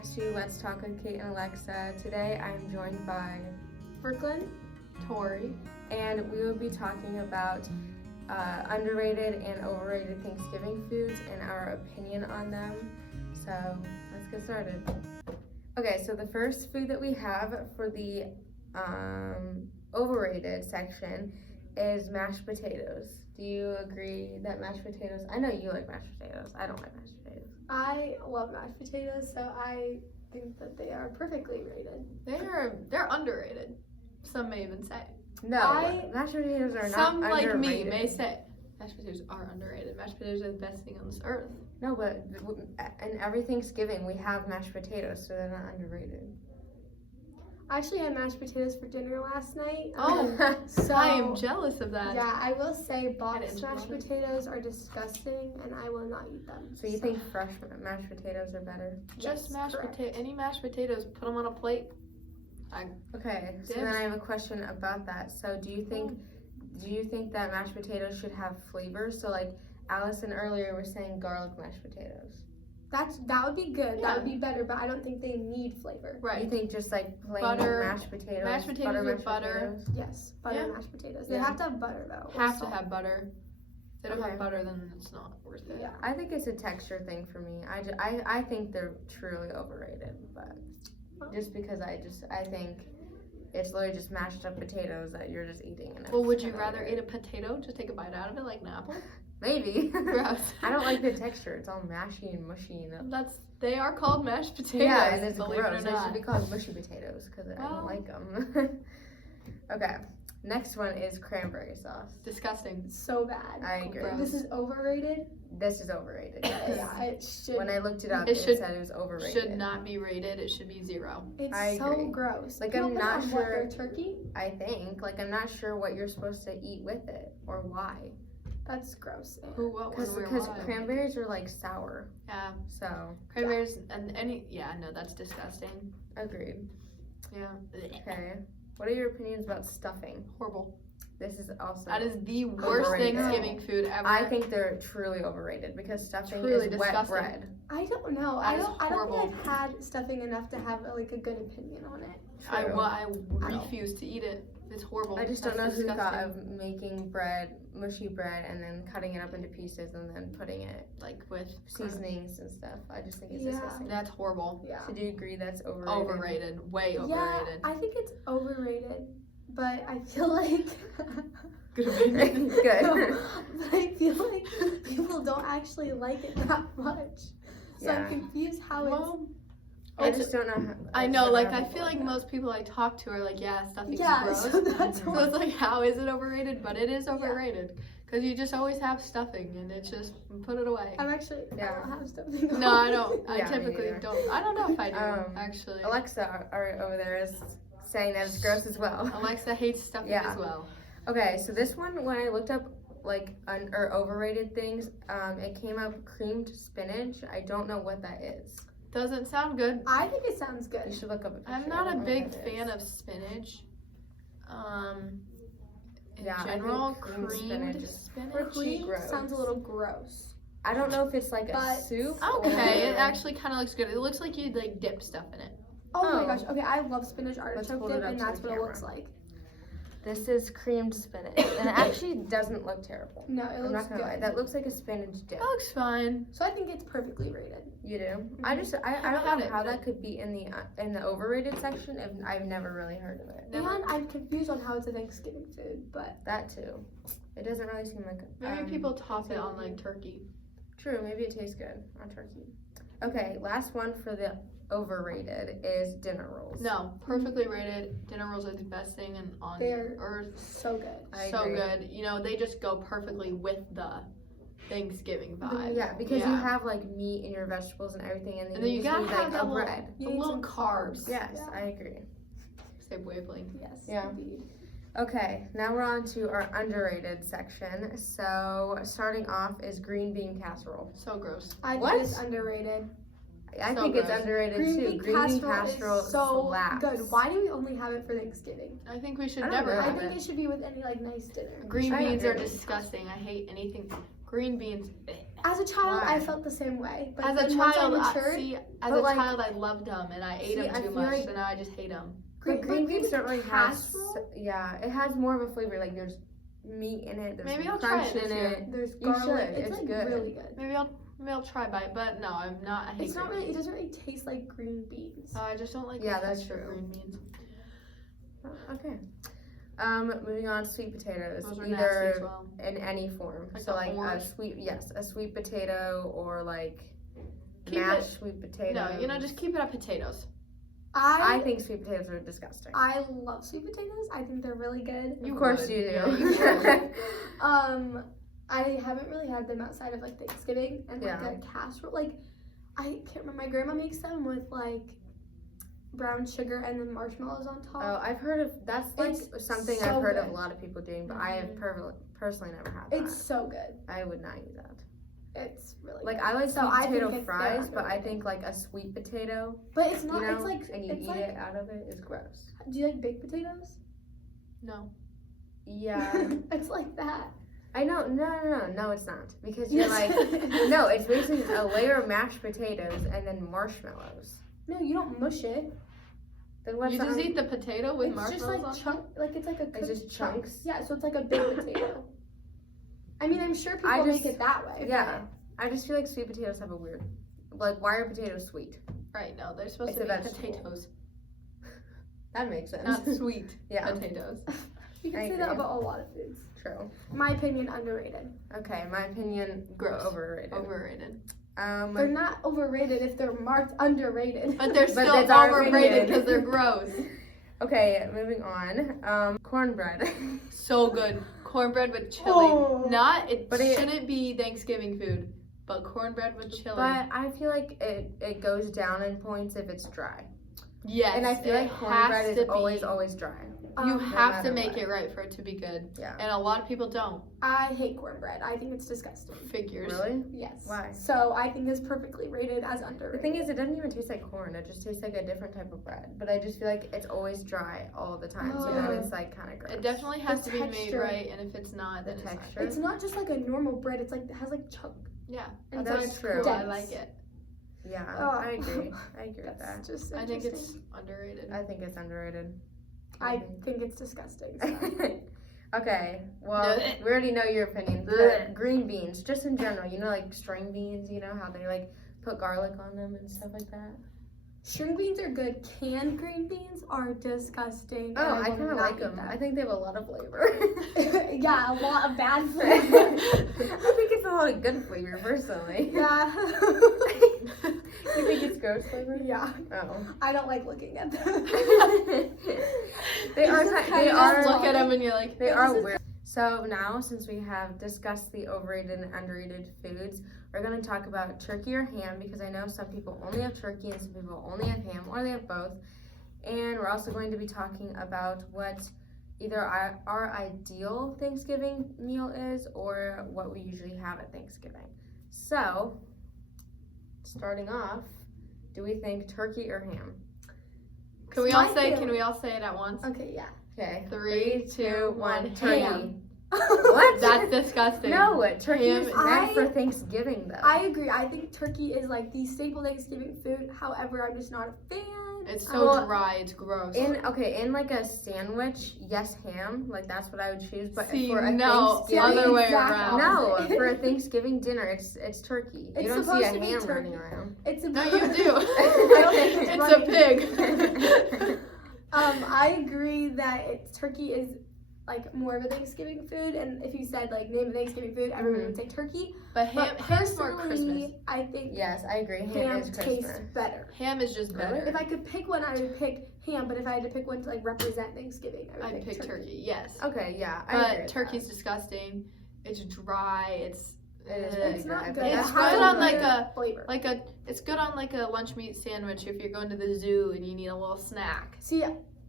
back to Let's Talk with Kate and Alexa. Today I'm joined by Brooklyn, Tori, and we will be talking about underrated and overrated Thanksgiving foods and our opinion on them. So let's get started. Okay, so the first food that we have for the overrated section is mashed potatoes. Do you agree that mashed potatoes, I know you like mashed potatoes, I don't like mashed potatoes. I love mashed potatoes, so I think that they are perfectly rated. they're underrated. Some may even say. No, mashed potatoes are not Some underrated. like me may say mashed potatoes are underrated. Mashed potatoes are the best thing on this earth. No, but in every Thanksgiving we have mashed potatoes, so they're not underrated. I actually had mashed potatoes for dinner last night. Oh, so I am jealous of that. Yeah, I will say boxed I mashed didn't potatoes are disgusting, and I will not eat them. So you think fresh mashed potatoes are better? Just Yes, mashed correct. any mashed potatoes, put them on a plate. Okay, so then I have a question about that. So do you think that mashed potatoes should have flavors? So like Allison earlier was saying garlic mashed potatoes. That would be good. Yeah. That would be better, but I don't think they need flavor. Right. You think just like plain Butter, mashed potatoes? mashed potatoes butter with mashed butter. potatoes? Yes, butter Yeah. mashed potatoes. They Yeah. have to have butter though. or Have to salt. have butter. If they don't Okay. have butter, then it's not worth it. Yeah. I think it's a texture thing for me. I think they're truly overrated, but just because I think it's literally just mashed up potatoes that you're just eating. And Well, it's would you kinda rather weird. eat a potato? Just take a bite out of it like an apple? Maybe. Gross. I don't like the texture. It's all mashy and mushy. And They are called mashed potatoes. yeah, and it's believe gross. it They or should not. be called mushy potatoes because I Well. don't like them. Okay, next one is cranberry sauce. Disgusting. So bad. I agree. Gross. This is overrated. This is overrated. Yes. Yeah, it should. When I looked it up, It it should- said it was overrated. Should not be rated. It should be 0. It's I so agree. gross. Like, People I'm put it not on what, sure- their turkey? I think. Like, I'm not sure what you're supposed to eat with it or why. That's gross. Who, what, when, where, Because why? cranberries are like sour. Yeah, So, cranberries and no, that's disgusting. agreed. Yeah. Okay. What are your opinions about stuffing? Horrible. This is also. That is the worst Overrated. Thanksgiving food ever. I think they're truly overrated because stuffing Truly is wet disgusting. bread. I don't know. That I is don't horrible. think I've had stuffing enough to have like a good opinion on it. I True. refuse to eat it. It's horrible. I just don't know That's who thought disgusting. of making bread, mushy bread, and then cutting it up into pieces and then putting it Like with seasonings and stuff. I just think it's Yeah. disgusting. That's horrible. Yeah. So do you agree that's overrated? Overrated. Way Yeah, overrated. I think it's overrated, but I feel like Good opinion. Good. No, but I feel like people don't actually like it that much. So Yeah. I'm confused how Well, I it's- just don't know how. I just know, don't like know I people feel like that. most people I talk to are like, yeah, stuffing's Yeah, gross. so that's Mhm. So it's like, how is it overrated? But it is overrated because you just always have stuffing, and it's just put it away. I'm actually I Yeah. don't have stuffing. No, I don't. I Yeah, me typically neither. don't. I don't know if I do Um, actually. Alexa over there is saying that it's gross as well. Alexa hates stuffing Yeah. as well. Okay, so this one, when I looked up like or overrated things, it came up creamed spinach. I don't know what that is. Doesn't sound good. I think it sounds You good. should look up a picture. I'm I not don't a know big what that fan is. of spinach. In Yeah, I think general, creamed creamed spinach is spinach. pretty Cream gross. sounds a little gross. I don't know if it's like a But- soup. Okay, or- it actually kind of looks good. It looks like you like dip stuff in it. Oh, Oh. my gosh. Okay, I love spinach artichoke hold it dip, up and to the that's what it camera. looks like. This is creamed spinach, and it actually doesn't look terrible. No, it I'm looks not gonna lie. good. That looks like a spinach dip. That looks fine. So I think it's perfectly rated. You do? Mhm. I Haven't don't had know it, how but- that could be in the overrated section. If I've never really heard of it. Never. And I'm confused on how it's a Thanksgiving food, but That too. It doesn't really seem like. Maybe people top it on Thanksgiving like turkey. True, maybe it tastes good on turkey. Okay, last one for the overrated is dinner rolls. No, perfectly rated. Dinner rolls are the best thing on They're earth. so good. I So agree. good. You know, they just go perfectly with the Thanksgiving vibe. Yeah, because you Yeah. have like meat and your vegetables and everything, and then, you just gotta need, have like that a little, bread. You the need little some carbs. Yes, Yeah. I agree. Same wavelength. Yes, Yeah. indeed. Okay, now we're on to our underrated section. So starting off is green bean casserole. So gross. I What? think it's underrated. I So think it's gross. underrated Green too. bean Green bean casserole casserole is so slaps. good. Why do we only have it for Thanksgiving? I think we should I don't never know. I have think it. it should be with any like nice dinner. Green I beans are agree. disgusting. I hate anything. Green beans. As a child, Why? I felt the same way. But As a then once I child, matured, child, I loved them and I ate See, them I too feel much, like- so now I just hate them. But green beans don't really have. casserole? Yeah, it has more of a flavor. Like there's meat in it. There's Maybe some I'll try crunch it this in year. it. There's You garlic. should. It's It's like good. really good. Maybe I'll try by it, but no, I'm not. I hate It's not green really. It beans. doesn't really taste like green beans. I just don't like Yeah, the that's texture of true. green beans. Okay. Moving on, sweet potatoes. Those are nasty Either as well. in any form. Like So the like orange? a sweet potato or like Keep mashed sweet potato. No, just keep it at potatoes. I I think sweet potatoes are disgusting. love sweet potatoes. I think they're really good. Of course would. you do. Yeah, you would. I haven't really had them outside of like Thanksgiving and like Yeah. a casserole. Like I can't remember. My grandma makes them with like brown sugar and then marshmallows on top. Oh, I've heard of that's like It's something so I've heard of a good. lot of people doing, but I have personally never had that. It's so good. I would not eat that. It's really Like good. I like So sweet I think potato it's- fries, they're but I underrated. think like a sweet potato, But it's not. you know, It's like. and you it's eat like, it out of it is gross. Do you like baked potatoes? No. Yeah, It's like that. I know. No, it's not because you're Yes. like no, it's basically a layer of mashed potatoes and then marshmallows. No, you don't mush it. Then what's You just on- eat the potato with It's just marshmallows like on chunk. Like it's like a. It's cooked just chunk. chunks? Yeah, so it's like a baked potato. I mean, I'm sure people I make just- it that way. Yeah, I just feel like sweet potatoes have a weird. Like, why are potatoes sweet? Right, no, they're supposed It's to a be vegetable. potatoes, That makes sense. not sweet Yeah. potatoes. But you can I say that agree. about a lot of foods. True. My opinion, underrated. Okay, my opinion, Gross. overrated. Overrated. They're not overrated if they're marked underrated. But they're But still that's our overrated opinion. because they're gross. Okay, moving on. Cornbread. So good. Cornbread with chili. Oh. But it- Shouldn't be Thanksgiving food, but cornbread with chili. But I feel like it goes down in points if it's dry. yes, And I feel it like cornbread has is to always dry. You Um, have to matter make what. it right for it to be good, Yeah. and a lot of people don't. I hate cornbread. I think it's disgusting. Figures. Really? Yes. Why? So I think it's perfectly rated as The underrated. thing is, it doesn't even taste like corn. It just tastes like a different type of bread. But I just feel like it's always dry all the time. So then Oh. it's like kind of gross. It definitely has The to be made texture. right, and if it's not, The then it's not. texture. It's not just like a normal bread. It's like it has like chunk. Yeah, And That's it's true. cool. I dense. like it. Yeah, Oh. I agree. I agree with that. That's just I think it's interesting. underrated. I think it's underrated. I think it's disgusting. So. Okay, well, Blech. we already know your opinion. Blech. But green beans, just in general, you know, like string beans, you know how they like put garlic on them and stuff like that. String beans are good. Canned green beans are disgusting. Oh, and I will kind of not like eat them. I think they have a lot of flavor. Yeah, a lot of bad I flavor. think it's a lot of good flavor, personally. Yeah. You think it's gross flavor? Yeah. Oh. I don't like looking at them. They are. This is They kinda are. Look at them and you're like, They Yeah, are this is- weird. So now, since we have discussed the overrated and underrated foods, we're going to talk about turkey or ham because I know some people only have turkey and some people only have ham or they have both. And we're also going to be talking about what either our ideal Thanksgiving meal is or what we usually have at Thanksgiving. So, starting off, do we think turkey or ham? can we My all say? Can feeling- we all say it at once? Okay, yeah. Okay. 3, 2, 1. Turkey. Ham. What? That's disgusting. No, turkey is Ham- meant for I- Thanksgiving though. I agree. I think turkey is like the staple Thanksgiving food. However, I'm just not a fan. It's so Well, dry. It's gross. in like a sandwich, yes, ham. Like that's what I would choose. But See, for a no, Thanksgiving, other way exact around. no, opposite. for a Thanksgiving dinner, it's turkey. It's You don't see supposed a to be ham turkey. running around. It's No, about- you do. I don't think it's It's a running. pig. I agree that turkey is like more of a Thanksgiving food, and if you said like name a Thanksgiving food, everyone would say turkey. But ham, But ham's more Christmas. personally, I think Yes, I agree. Ham ham is tastes Christmas. better. Ham is just better. If I could pick one, I would pick ham. But if I had to pick one to like represent Thanksgiving, I would I'd pick turkey. Yes. Okay, yeah, I agree But with turkey's disgusting. It's dry. It's It is ugh. pretty It's not dry, good. but It's that's It good has fine. on, a like, weird a- flavor. it's good on like a lunch meat sandwich if you're going to the zoo and you need a little snack. See,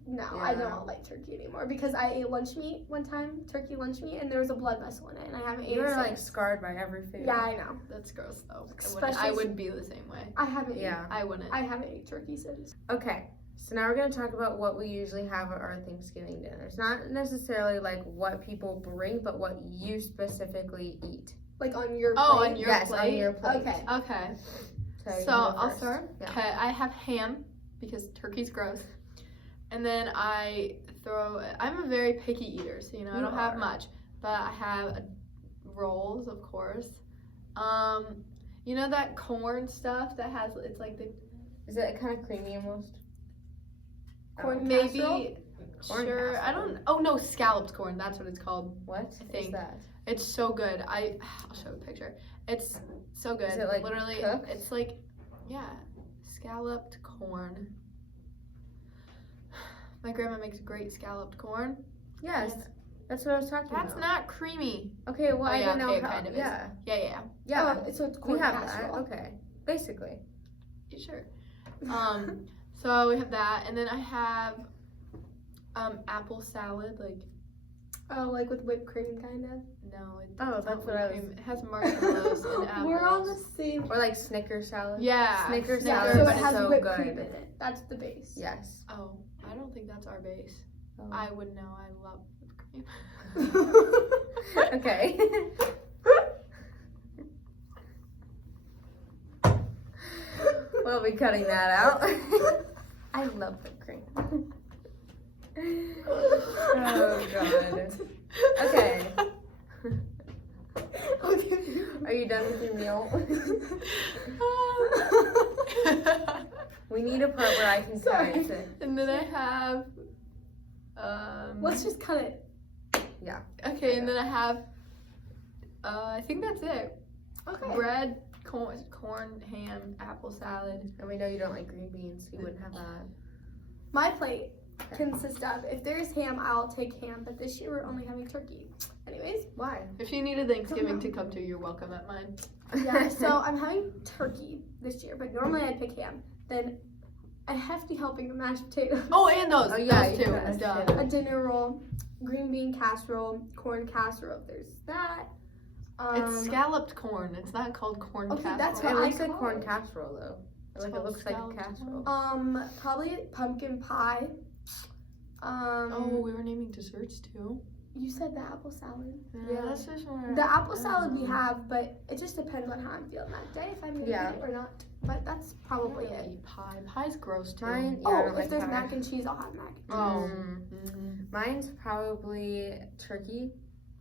no, I Yeah. don't like turkey anymore because I ate lunch meat one time, turkey lunch meat, and there was a blood vessel in it, and I haven't You eaten are it like since. scarred by every food. Yeah, I know. That's gross though. I Especially- would be the same way. I haven't. Yeah. I wouldn't. I haven't eaten turkey since. Okay, so now we're going to talk about what we usually have at our Thanksgiving dinners. Not necessarily like what people bring, but what you specifically eat. Like on your Oh, plate? on your yes, plate? on your plate. Okay. Okay. So, you So go I'll first. start. Yeah. Okay, I have ham because turkey's gross. And then I'm a very picky eater, so I don't have much. But I have rolls, of course. You know that corn stuff that has, it's like the... Is it kind of creamy almost? Corn Maybe... casserole? Corn Sure, I casserole. don't... Oh no, scalloped corn, that's what it's called. What I think. is that? It's so good. I'll show a picture. It's so good. Is it, like, literally cooked? it's like scalloped corn. My grandma makes great scalloped corn. Yes, And that's what I was talking that's about. not creamy. Okay, well, Oh, I yeah, didn't know okay, it how. kind of is. Yeah, Yeah. Oh, so it's we corn have casserole. that. Okay, basically. You sure? So we have that, and then I have apple salad. Oh, like with whipped cream, kind of. No, it's Oh, not that's what whipped I was- cream. It has marshmallows and apples. We're on the same. Or like Snicker salad. Yeah, Snicker Yeah, salad so is it has so whipped good. cream in it. That's the base. Yes. Oh, I don't think that's our base. Oh. I would know. I love whipped cream. Okay. We'll be cutting that out. I love whipped cream. Oh god. Okay. Are you done with your meal? We need a part where I can cut Sorry. it. And then I have Let's just cut it. okay, and then I have I think that's it. Okay. Bread, corn, ham, apple salad. And we know you don't like green beans, so you wouldn't have that. My plate consists of, if there's ham, I'll take ham, but this year we're only having turkey. Anyways, Why? If you need a Thanksgiving to come to, you're welcome at mine. yeah, so I'm having turkey this year, but normally I'd pick ham. Then a hefty helping of mashed potatoes, Oh, and those. Oh, yeah, those you too. can Duh. add a dinner roll, green bean casserole, corn casserole, there's that. It's scalloped corn. It's not called corn Okay, casserole. that's It what I looks like call corn it. casserole though. Like it called looks like a scalloped casserole. Probably pumpkin pie. Oh, we were naming desserts too. You said the apple salad. Yeah. That's just more. The apple salad we have, but it just depends on how I'm feeling that day, if I'm gonna Yeah. eat it or not. But that's probably it. Eat pie. Pie's gross too. Mine, yeah, I don't if like there's pie. mac and cheese, I'll have mac and cheese. Oh. Mm. Mine's probably turkey,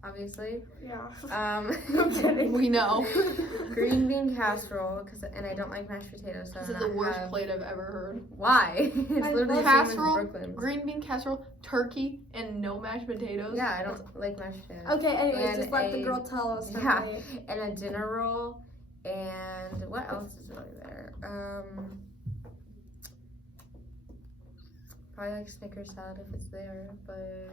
obviously. Yeah. No kidding. We know. Green bean casserole, and I don't like mashed potatoes, so This is then the worst have- plate I've ever heard. Why? It's I literally love the same as casserole, Brooklyn. green bean casserole, turkey, and no mashed potatoes. Yeah, I don't like mashed potatoes. Okay, anyways, And just let the a- girl tell us her yeah. plate. And a dinner roll, and what else is really there? Probably like Snicker salad if it's there, but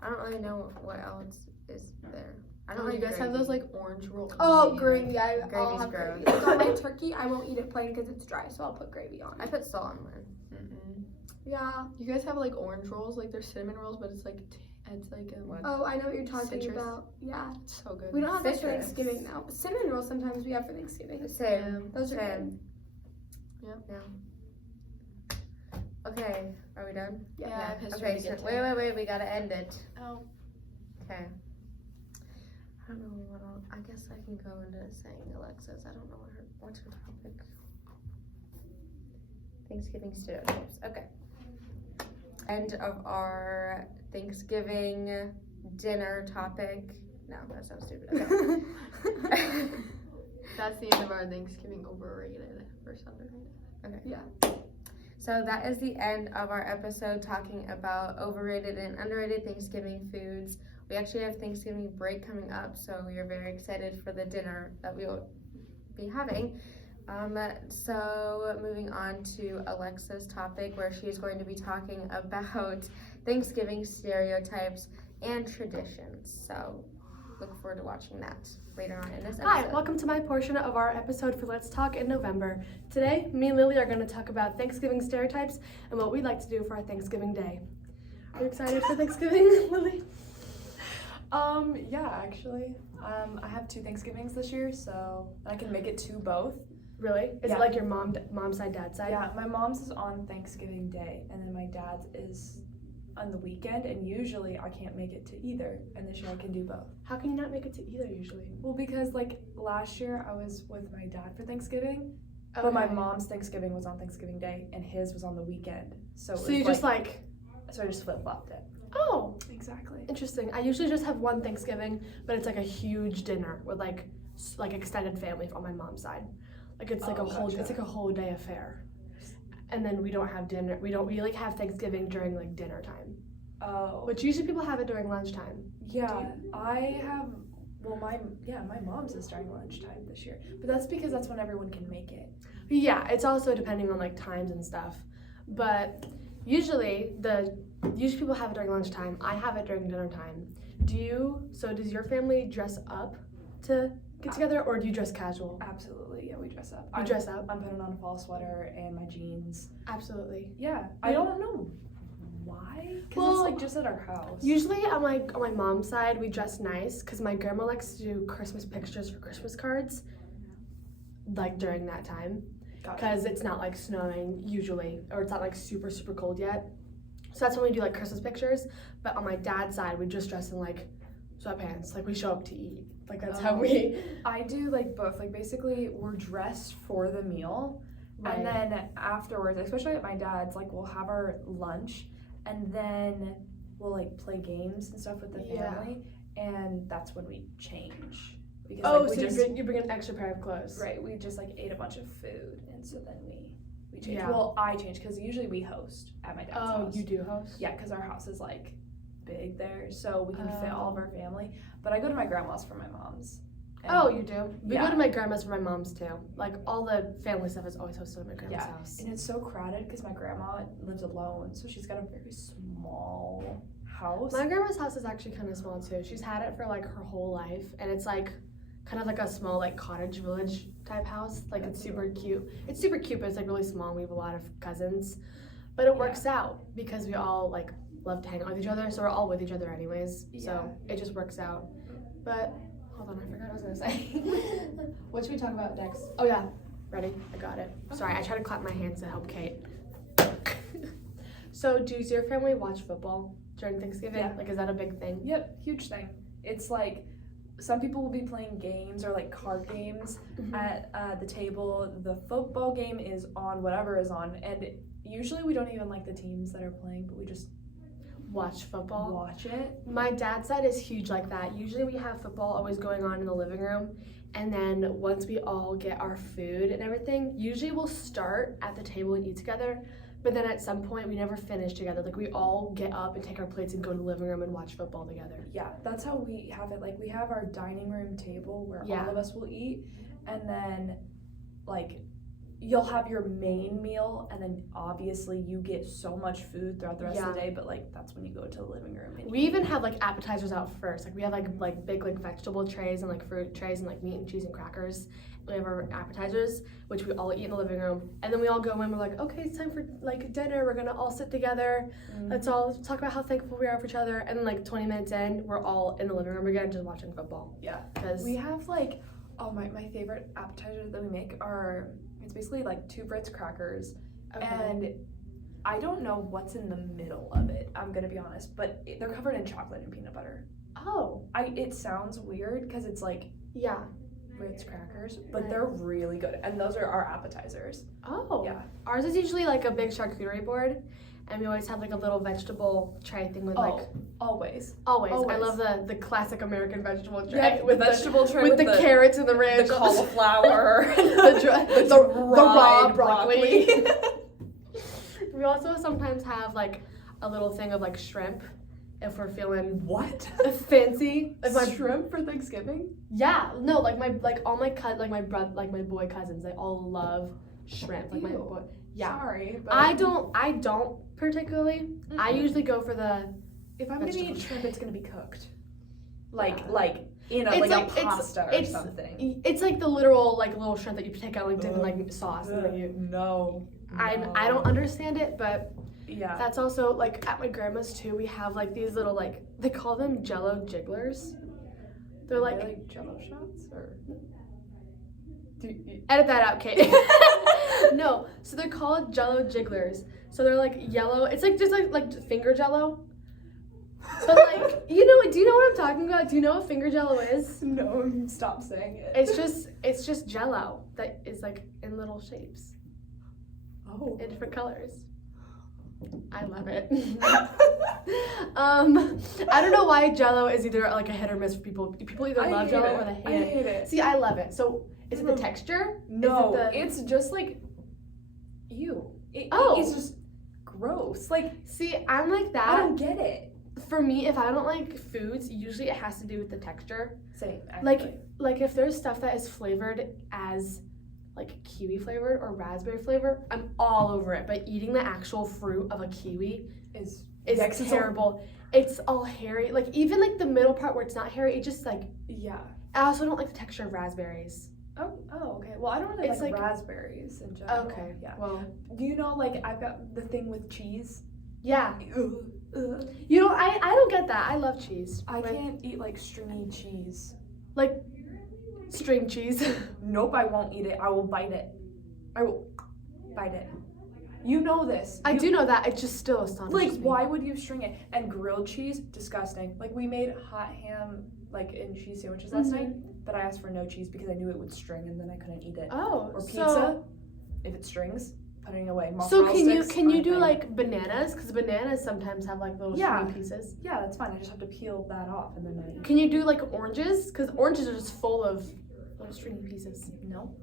I don't really know what else is there. I don't Oh, like you guys have gravy. those like orange rolls. Oh, gravy. I'll Gravy's have gross. gravy. Like on my turkey, I won't eat it plain because it's dry, so I'll put gravy on I it. put salt on mine. Mm-mm. Yeah. You guys have like orange rolls, like they're cinnamon rolls, but it's like it's like a What? Oh, I know what you're talking Citrus. about. Yeah. It's so good. We don't have that for Citrus. Thanksgiving now. But cinnamon rolls sometimes we have for Thanksgiving. Same. Those are Same. Yeah. Okay, are we done? Yeah, I have history Okay, to so get to. wait, we gotta end it. Oh. Okay. I don't know what else. I guess I can go into saying Alexa's. I don't know what's her topic. Thanksgiving stereotypes. Okay. End of our Thanksgiving dinner topic. No, that sounds stupid. Okay. That's the end of our Thanksgiving overrated versus underrated. Yeah. So that is the end of our episode talking about overrated and underrated Thanksgiving foods. We actually have Thanksgiving break coming up, so we are very excited for the dinner that we will be having. So moving on to Alexa's topic, where she is going to be talking about Thanksgiving stereotypes and traditions. So look forward to watching that later on in this episode. Hi, welcome to my portion of our episode for Let's Talk in November. Today, me and Lily are going to talk about Thanksgiving stereotypes and what we'd like to do for our Thanksgiving day. Are you excited for Thanksgiving, Lily? Yeah, actually. I have 2 Thanksgivings this year, so I can make it to both. Really? Is Yeah. it like your mom's side, dad's side? Yeah, my mom's is on Thanksgiving Day, and then my dad's is on the weekend, and usually I can't make it to either, and this year I can do both. How can you not make it to either usually? Well, because like last year I was with my dad for Thanksgiving, but my mom's Thanksgiving was on Thanksgiving Day and his was on the weekend. So you just like so I just flip-flopped it. oh, Exactly. interesting. I usually just have one Thanksgiving, but it's like a huge dinner with like extended family on my mom's side. Like it's like it's like a whole day affair. And then we don't have dinner. We like have Thanksgiving during like dinner time. Oh. But usually people have it during lunchtime. Yeah, I have. Well, my mom's is during lunchtime this year, but that's because that's when everyone can make it. Yeah, it's also depending on like times and stuff. But usually people have it during lunchtime. I have it during dinner time. Does your family dress up to get together, or do you dress casual? Absolutely, yeah, we dress up. You dress up? I'm putting on a fall sweater and my jeans. Absolutely. Yeah, I don't know why, because Well, it's like just at our house. Usually on my mom's side, we dress nice because my grandma likes to do Christmas pictures for Christmas cards, like during that time, because it's not like snowing usually, or it's not like super super cold yet. So that's when we do like Christmas pictures. But on my dad's side, we just dress in like sweatpants, like we show up to eat. Like that's how we. I do like both. Like basically, we're dressed for the meal, Right. and then afterwards, especially at my dad's, like we'll have our lunch, and then we'll like play games and stuff with the family, and that's when we change. Because, you bring an extra pair of clothes. Right, we just like ate a bunch of food, and so then we change. Yeah. Well, I change because usually we host at my dad's house. Oh, you do host? Yeah, because our house is like big there, so we can fit all of our family. But I go to my grandma's for my mom's. Oh, you do? We Yeah. go to my grandma's for my mom's too. Like all the family stuff is always hosted at my grandma's house. And it's so crowded because my grandma lives alone, so she's got a very small house. My grandma's house is actually kind of small too. She's had it for like her whole life, and it's like kind of like a small like cottage village type house. Like it's super cute. It's super cute, but it's like really small. We have a lot of cousins, but it works out because we all like love to hang out with each other, so we're all with each other anyways. So it just works out. But hold on, I forgot what I was gonna say. What should we talk about next? Oh yeah, ready? I got it. Sorry, I try to clap my hands to help Kate. So does your family watch football during Thanksgiving? Yeah. Like, is that a big thing? Yep, huge thing. It's like some people will be playing games or like card games at the table. The football game is on whatever is on, and usually we don't even like the teams that are playing, but we just Watch football? watch it. My dad's side is huge like that. Usually we have football always going on in the living room, and then once we all get our food and everything, usually we'll start at the table and eat together, but then at some point we never finish together. Like we all get up and take our plates and go to the living room and watch football together. Yeah, that's how we have it. Like we have our dining room table where Yeah. all of us will eat, and then like you'll have your main meal, and then obviously you get so much food throughout the rest of the day, but like that's when you go to the living room. And We even have like appetizers out first. Like we have like big like vegetable trays and like fruit trays and like meat and cheese and crackers. We have our appetizers, which we all eat in the living room, and then we all go in. We're like, okay, it's time for like dinner. We're gonna all sit together. Let's all talk about how thankful we are for each other. And then like 20 minutes in, we're all in the living room again, just watching football. Yeah, Because we have like my favorite appetizers that we make are, it's basically like 2 Ritz crackers, and I don't know what's in the middle of it, I'm gonna be honest, but they're covered in chocolate and peanut butter. Oh, It sounds weird because it's like yeah. Ritz crackers, but they're really good, and those are our appetizers. Oh. Yeah. Ours is usually like a big charcuterie board, and we always have like a little vegetable tray thing with like Always. always. I always. love the classic American vegetable tray Yeah, with the vegetable tray with the carrots and the ranch, the cauliflower, the raw dried broccoli. We also sometimes have like a little thing of like shrimp if we're feeling What? fancy. If my Shrimp for Thanksgiving? yeah, no, like all my my boy cousins, they all love shrimp. Like my Ew. boy, yeah. Sorry, but I don't particularly. I usually go for the if I'm gonna vegetable eat shrimp, it's gonna be cooked. Like Yeah. like in a It's like like- a pasta or it's- something. it's like the literal like little shrimp that you take out like dip in like sauce and then you. No. I don't understand it, but Yeah. that's also like at my grandma's too. We have like these little like they call them Jello jigglers. They're Are like they like Jello shots or? edit that out, Kate. No, so they're called Jello jigglers. So they're like yellow. It's like just like finger jello. But like, do you know what I'm talking about? Do you know what finger jello is? No, stop saying it. It's just jello that is like in little shapes. Oh. In different colors. I love it. I don't know why jello is either like a hit or miss for people. People either love jello or they hate it. I hate it. See, I love it. So is it the texture? No, Is it it's just like, ew. Oh. It's just gross. Like, See, I'm like that. I don't get it. For me, if I don't like foods, usually it has to do with the texture. Same, actually. Like if there's stuff that is flavored as like kiwi flavored or raspberry flavor, I'm all over it. But eating the actual fruit of a kiwi is terrible. It's all hairy. Like even like the middle part where it's not hairy, it just like. Yeah. I also don't like the texture of raspberries. Oh, okay. Well, I don't really It's like like- raspberries in general. Okay. Yeah. Well. Do you know, like, I've got the thing with cheese? Yeah. Ugh. You know, I don't get that. I love cheese. I Like, can't eat, like, stringy cheese. like string cheese. Nope, I won't eat it. I will bite it. I will bite it. You know this. I do know that. It just still astonishes Like, me. why would you string it? And grilled cheese, disgusting. Like, we made hot ham, like, in cheese sandwiches last night, but I asked for no cheese because I knew it would string and then I couldn't eat it. Oh. Or pizza, So, if it strings, putting it away. so Mozzarella can you sticks, do fine. like bananas? Because bananas sometimes have like little Yeah. stringy pieces. Yeah, that's fine. I just have to peel that off and then I... Can you do like oranges? Because oranges are just full of little stringy pieces. No.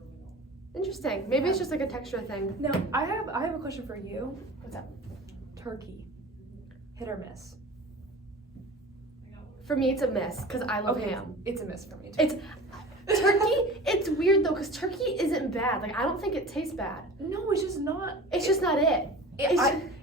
Interesting. Maybe it's just like a texture thing. No, I have a question for you. What's up? Turkey. Hit or miss? For me, it's a miss because I love Okay, ham. It's a miss for me too. It's turkey. It's weird though because turkey isn't bad. Like I don't think it tastes bad. No, it's just not. It's just not it.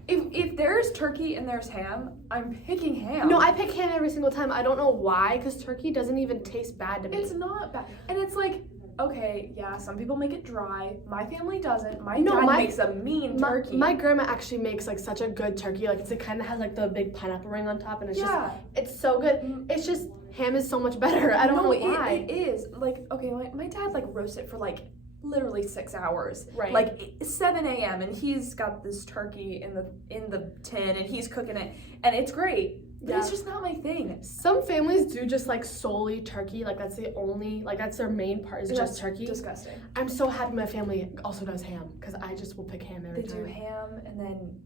If there's turkey and there's ham, I'm picking ham. No, I pick ham every single time. I don't know why because turkey doesn't even taste bad to me. It's not bad. And it's like, okay, yeah, some people make it dry. My family doesn't. My No, dad my- makes a mean turkey. My grandma actually makes like such a good turkey. Like it kind of has like the big pineapple ring on top, and it's yeah. it's so good. It's just ham is so much better. I don't know why. It is. Like, okay, my dad like roasts it for like literally 6 hours. Right. Like 7 a.m. and he's got this turkey in the tin and he's cooking it and it's great. But it's just not my thing. Some families do just like solely turkey. Like that's the only that's their main part is just That's turkey. Disgusting. I'm so happy my family also does ham because I just will pick ham every They time. do ham and then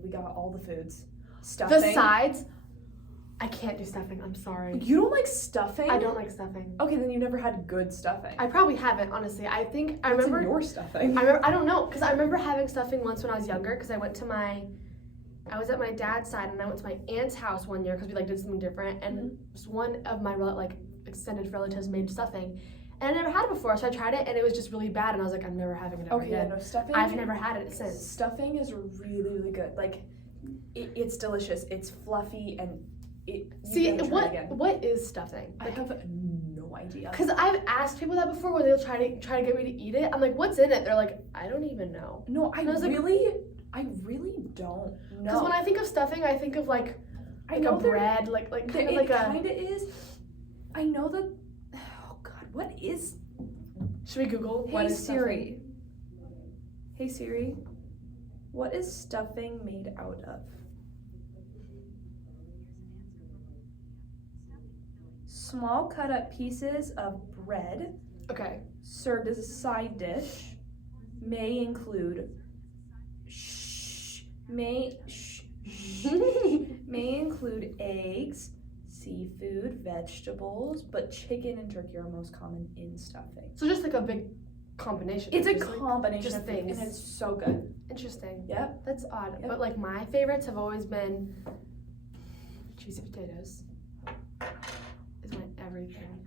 we got all the foods. Stuffing. The sides, I can't do stuffing. I'm sorry. You don't like stuffing? I don't like stuffing. Okay, then you never had good stuffing. I probably haven't, honestly. I think I What's in remember. your stuffing. I don't know, because I remember having stuffing once when I was younger, because I was at my dad's side, and I went to my aunt's house one year, because we, did something different, and one of my, extended relatives made stuffing, and I never had it before, so I tried it, and it was just really bad, and I was like, I'm never having it ever Okay, yeah, again. no, stuffing. I've never had it since. Stuffing is really, really good. It's delicious. It's fluffy, and you gotta try it again. what is stuffing? I have no idea. Because I've asked people that before, where they'll try to get me to eat it. I'm like, what's in it? They're like, I don't even know. No, I really don't know. Because when I think of stuffing, I think of like a bread, kind of like a. Kind of is. I know that. Oh God, what is? Should we Google? What Hey is Siri. Hey Siri. What is stuffing made out of? Small cut up pieces of bread Okay. served as a side dish may include may include eggs, seafood, vegetables, but chicken and turkey are most common in stuffing. So just like a big combination. It's a just, combination just of things, things. and it's so good. Interesting. Yep. That's odd. Yep. But my favorites have always been cheesy potatoes. Is my everything.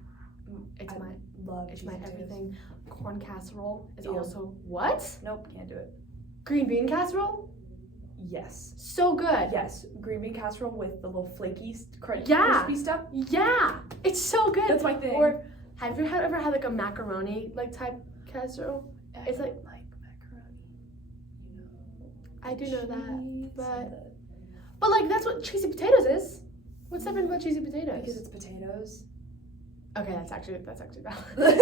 It's I my love it's cheesy my potatoes. everything. Corn casserole is Ew. also what? Nope, can't do it. Green bean casserole? Yes. So good. Yes, green bean casserole with the little flaky, Yeah. crispy stuff. Yeah. It's so good. That's my thing. Or have you ever had a macaroni type casserole? It's like macaroni. You know. I do know that, cheese but- and that's what cheesy potatoes is. What's different about cheesy potatoes? because it's potatoes. Okay, that's actually valid. Like-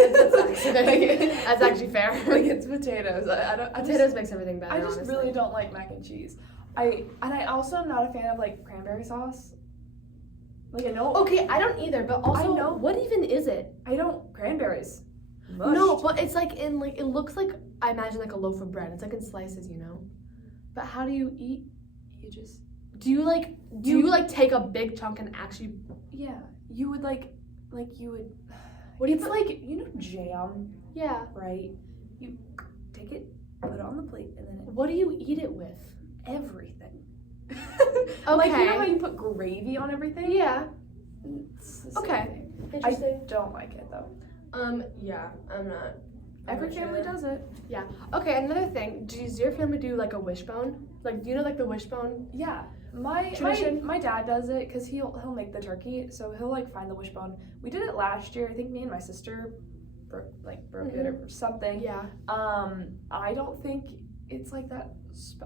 That's actually fair. Like it's potatoes. I don't. Potatoes makes everything better. I just honestly. really don't like mac and cheese. I also am not a fan of like cranberry sauce. Like I know. Okay, I don't either, but also, I know. what even is it? I don't cranberries. Mushed. No, but it's like in like, it looks like, I imagine like a loaf of bread. It's like in slices, you know? But how do you eat? You just. Do you like take a big chunk and actually, Yeah. You would like you would. what do you It's put? like jam, Yeah. right? You take it, put it on the plate, and then What do you eat it with? everything. Okay. Like you know how you put gravy on everything? Yeah. It's the same Okay. thing. Interesting. I don't like it though. Yeah, I'm not. Every family does it. Okay, another thing, does your family do like a wishbone? Like, do you know like the wishbone? Yeah, my Tradition? my dad does it because he'll make the turkey, so he'll like find the wishbone. We did it last year. I think me and my sister broke it or something. Yeah. I don't think it's like that.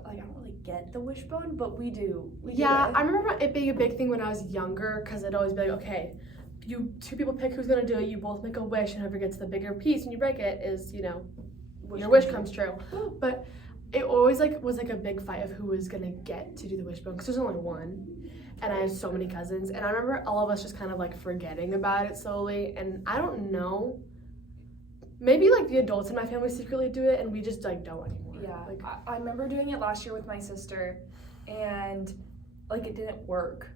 Like I don't really get the wishbone, but we do. We do Yeah, it. I remember it being a big thing when I was younger, because it'd always be like, okay, you two people pick who's gonna do it, you both make a wish, and whoever gets the bigger piece and you break it is, you know, your wish comes true. But it always like was like a big fight of who was gonna get to do the wishbone, because there's only one, and I have so many cousins, and I remember all of us just kind of like forgetting about it slowly, and I don't know, maybe like the adults in my family secretly do it and we just like don't anymore. Yeah, Like, I remember doing it last year with my sister, and like it didn't work.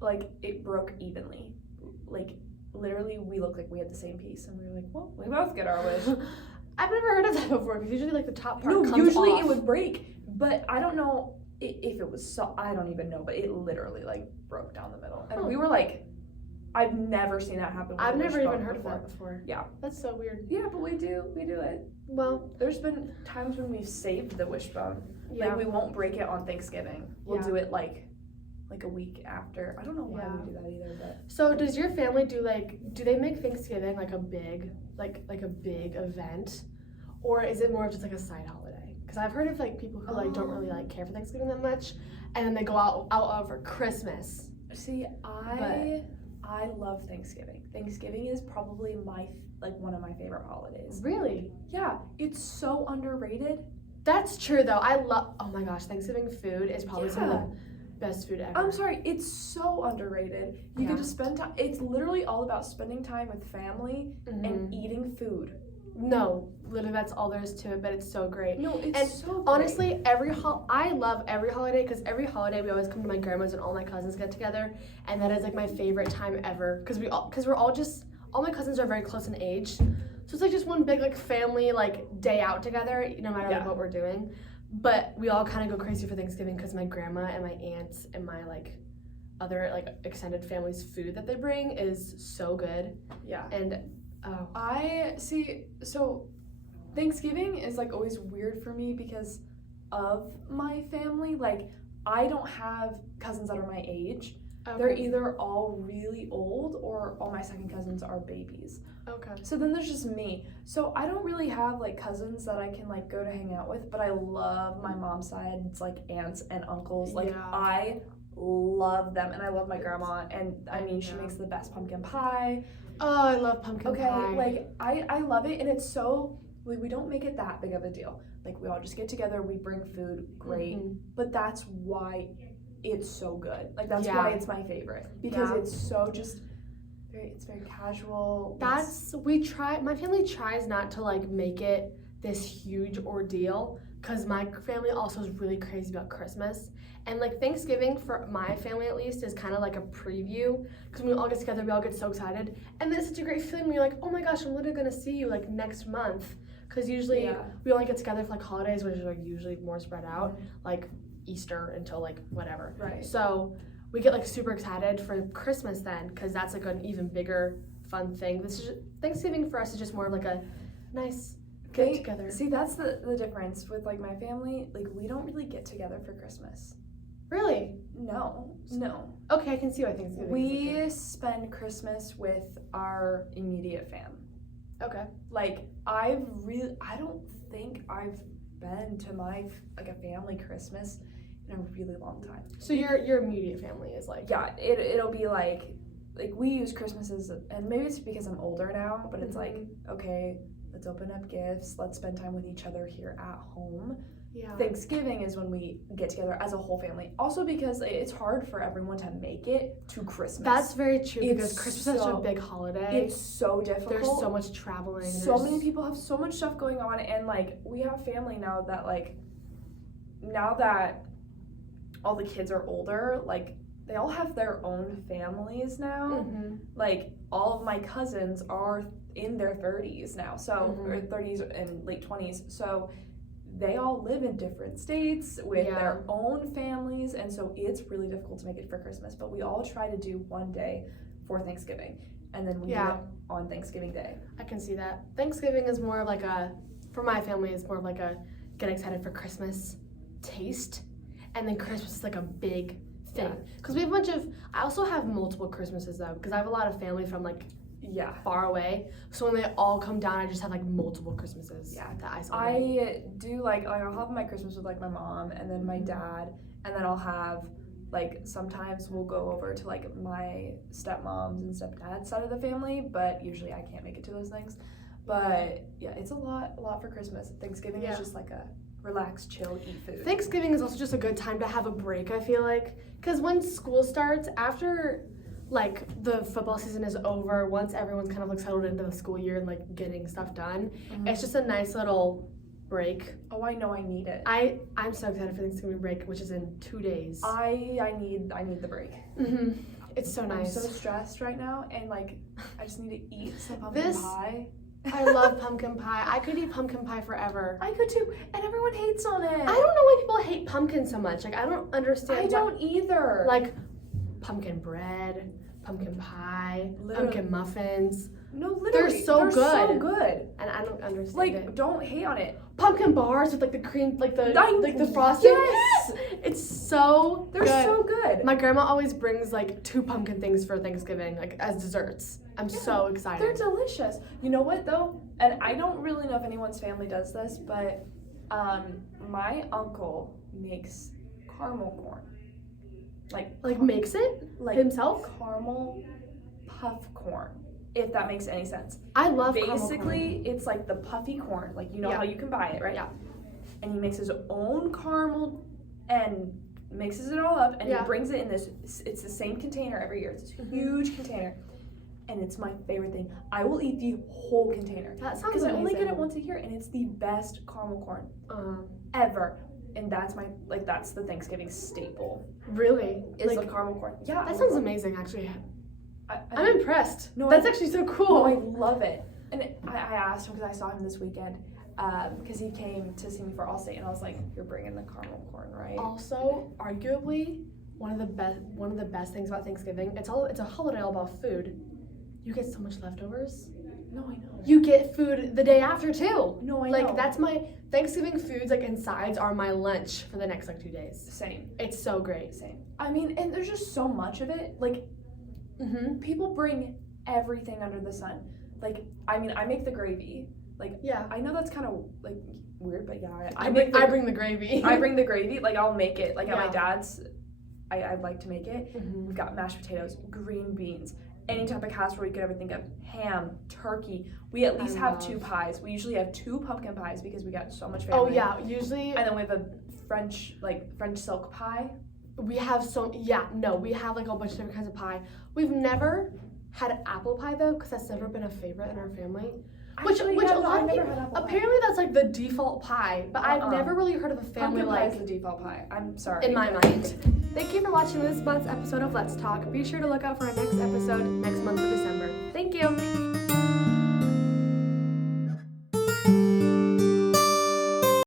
Like it broke evenly. Like literally, we looked like we had the same piece, and we were like, "Well, we both get our wish." I've never heard of that before, because usually like the top part No, comes usually off. it would break, but I don't know if it was so. I don't even know, but it literally like broke down the middle, and we were like, "I've never seen that happen." With I've a never wishbone even heard before. of that before. Yeah. That's so weird. Yeah, but we do it. Well, There's been times when we've saved the wishbone. yeah. Like we won't break it on Thanksgiving. We'll Yeah. do it like a week after. I don't know why Yeah. we do that either, but So does your family do they make Thanksgiving like a big like a big event, or is it more of just like a side holiday? Because I've heard of like people who like don't really like care for Thanksgiving that much, and then they go out over Christmas. see, I love Thanksgiving. Thanksgiving is probably one of my favorite holidays. Really? Yeah, it's so underrated. That's true though. Oh my gosh, Thanksgiving food is probably some of Yeah. the best food ever. I'm sorry, it's so underrated. You Yeah. get to spend time. It's literally all about spending time with family Mhm. and eating food. No, literally that's all there is to it, but it's so great. No, it's And so great. Honestly, I love every holiday, because every holiday we always come to my grandma's and all my cousins get together, and that is like my favorite time ever, because all my cousins are very close in age, so it's like just one big like family like day out together, no matter like Yeah. what we're doing. But we all kind of go crazy for Thanksgiving because my grandma and my aunts and my like other like extended family's food that they bring is so good. Yeah. And I see. So, Thanksgiving is like always weird for me because of my family. Like, I don't have cousins that are my age. They're either all really old or all my second cousins are babies. okay. So then there's just me. So I don't really have like cousins that I can like go to hang out with, but I love my mom's side. It's like aunts and uncles. Like Yeah. I love them, and I love my grandma, and I mean she Yeah. makes the best pumpkin pie. Oh, I love pumpkin Okay, pie. like I love it, and it's so like we don't make it that big of a deal. Like we all just get together, we bring food, great. Mhm. But that's why it's so good. Like that's Yeah. why it's my favorite, because Yeah. it's so just it's very casual. My family tries not to like make it this huge ordeal, because my family also is really crazy about Christmas, and like Thanksgiving for my family at least is kind of like a preview, because when we all get together we all get so excited, and then it's such a great feeling when you're like, oh my gosh, I'm literally gonna see you like next month, because usually Yeah. we only get together for like holidays, which is like usually more spread out, like Easter until like whatever. Right. So we get like super excited for Christmas then, because that's like an even bigger fun thing. Thanksgiving for us is just more of like a nice get together. See, that's the difference with like my family. Like we don't really get together for Christmas. Really? No. Okay, I can see why Thanksgiving. We spend Christmas with our immediate fam. Okay. Like I don't think I've been to my like a family Christmas in a really long time. So your immediate family is like. Yeah, it'll be like we use Christmas as and maybe it's because I'm older now, but it's like, okay, let's open up gifts, let's spend time with each other here at home. Yeah. Thanksgiving is when we get together as a whole family. Also because it's hard for everyone to make it to Christmas. That's very true because It's Christmas is such a big holiday. It's so difficult. There's so much traveling. So many people have so much stuff going on, and like we have family now that all the kids are older, like they all have their own families now. Mm-hmm. Like all of my cousins are in their 30s now, so Mm-hmm. or 30s and late 20s. So they all live in different states with their own families, and so it's really difficult to make it for Christmas. But we all try to do one day for Thanksgiving, and then we do it on Thanksgiving Day. I can see that. Thanksgiving is more of like for my family, it's more of like a get excited for Christmas taste, and then Christmas is like a big thing. Because we have I also have multiple Christmases though, because I have a lot of family from like far away. So when they all come down, I just have like multiple Christmases. Yeah. That I celebrate. I do like I'll have my Christmas with like my mom and then my dad, and then I'll have like sometimes we'll go over to like my stepmom's and stepdad's side of the family, but usually I can't make it to those things. But yeah, it's a lot for Christmas. Thanksgiving is just like a relax, chill, eat food. Thanksgiving is also just a good time to have a break, I feel like. Because when school starts, after like the football season is over, once everyone's kind of like settled into the school year and like getting stuff done, it's just a nice little break. Oh, I know I need it. I'm so excited for Thanksgiving break, which is in 2 days. I need the break. Mm-hmm. It's so nice. I'm so stressed right now, and like I just need to eat some pumpkin pie. I love pumpkin pie. I could eat pumpkin pie forever. I could too, and everyone hates on it. I don't know why people hate pumpkin so much. Like I don't understand. I don't either. Like pumpkin bread, pumpkin pie, pumpkin muffins. No, literally, they're so good. And I don't understand like, it. don't hate on it. Pumpkin bars with like the cream, like the frosting. Yes, it's so they're so good. My grandma always brings like 2 pumpkin things for Thanksgiving, like as desserts. I'm so excited. They're delicious. You know what though? And I don't really know if anyone's family does this, but my uncle makes caramel corn. Like makes it himself? Caramel puff corn. If that makes any sense. I love basically it's like the puffy corn, like you know how you can buy it, right? Yeah. And he makes his own caramel and mixes it all up, and he brings it in this. It's the same container every year. It's this huge container, and it's my favorite thing. I will eat the whole container. That sounds because I only amazing. get it once a year, and it's the best caramel corn ever. And that's that's the Thanksgiving staple. Really? Is the caramel corn? Yeah. That sounds amazing, actually. I'm impressed. No, that's actually so cool. Oh, I love it. And I asked him because I saw him this weekend because he came to see me for Allstate, and I was like, "You're bringing the caramel corn, right?" Also, arguably, one of the best things about Thanksgiving. It's a holiday all about food. You get so much leftovers. No, I know. You get food the day after too. No, I know. Like that's my Thanksgiving foods. Like and sides are my lunch for the next like 2 days. Same. It's so great. Same. I mean, and there's just so much of it. Like. People bring everything under the sun. Like, I mean, I make the gravy. Like, I know that's kind of like weird, but I bring the gravy. I bring the gravy. Like, I'll make it. Like at my dad's, I like to make it. We've got mashed potatoes, green beans, any type of casserole you could ever think of, ham, turkey. We at least have 2 pies. We usually have 2 pumpkin pies because we got so much family. Oh yeah, usually. And then we have a French silk pie. We have we have like a bunch of different kinds of pie. We've never had apple pie though, because that's never been a favorite in our family. Which a lot of people, apparently that's like the default pie, but I've never really heard of a family pumpkin like pie is the default pie. I'm sorry. In my mind. Thank you for watching this month's episode of Let's Talk. Be sure to look out for our next episode next month of December. Thank you.